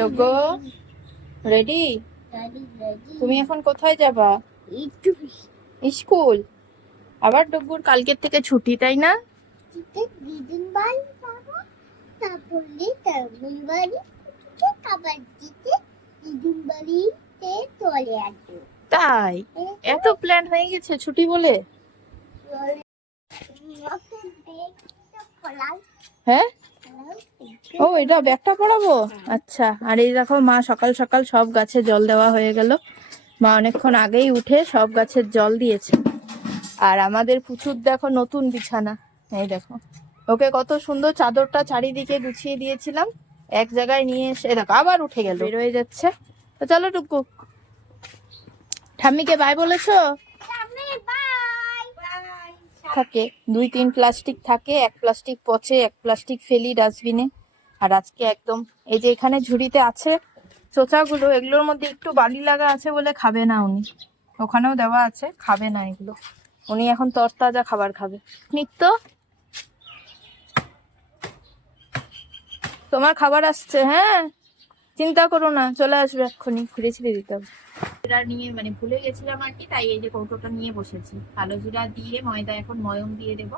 যোগ্য রেডি? তুমি এখন কোথায় যাবা? স্কুল? আবার ডুগুর কালকের থেকে ছুটি, তাই না? দিদিন বাড়ি যাবো, তারপরে তারবুল বাড়ি খাবার দিতে দিদিন বাড়িতে চলে আসবো। তাই? এত প্ল্যান হয়ে গেছে ছুটি বলে? হ্যাঁ, ও এটা ব্যাগটা পড়াবো। আচ্ছা, আর এই দেখো মা সকাল সকাল সব গাছে জল দেওয়া হয়ে গেল। মা অনেকক্ষণ আগেই উঠে সব গাছের জল দিয়েছে। আর আমাদের পুচুর দেখো নতুন বিছানা, এই দেখো ওকে কত সুন্দর চাদরটা চারিদিকে গুছিয়ে দিয়েছিলাম, এক জায়গায় নিয়ে এসে দেখো আবার উঠে গেল, বের হয়ে যাচ্ছে। তো চলো টুকু, ঠাম্মিকে বাই বলেছো? থাকে 2-3 প্লাস্টিক থাকে, এক প্লাস্টিক পচে, এক প্লাস্টিক ফেলি ডাস্টবিনে। আর আজকে একদম এই যে এখানে ঝুড়িতে আছে চোচাগুলো, এগুলোর মধ্যে একটু বালি লাগা আছে বলে খাবে না উনি, ওখানেও দেওয়া আছে, খাবে না এগুলো। উনি এখন তরতাজা খাবার খাবে। নিত্য, তোমার খাবার আসছে, হ্যাঁ চিন্তা করো না, চলে আসবে এক্ষুনি, ঘুরে ছিঁড়ে দিতে হবে। জিরা নিয়ে মানে ভুলে গেছিলাম আর কি, তাই এই যে কৌটোটা নিয়ে বসেছি। কালো জিরা দিয়ে ময়দা, এখন ময়ম দিয়ে দেবো।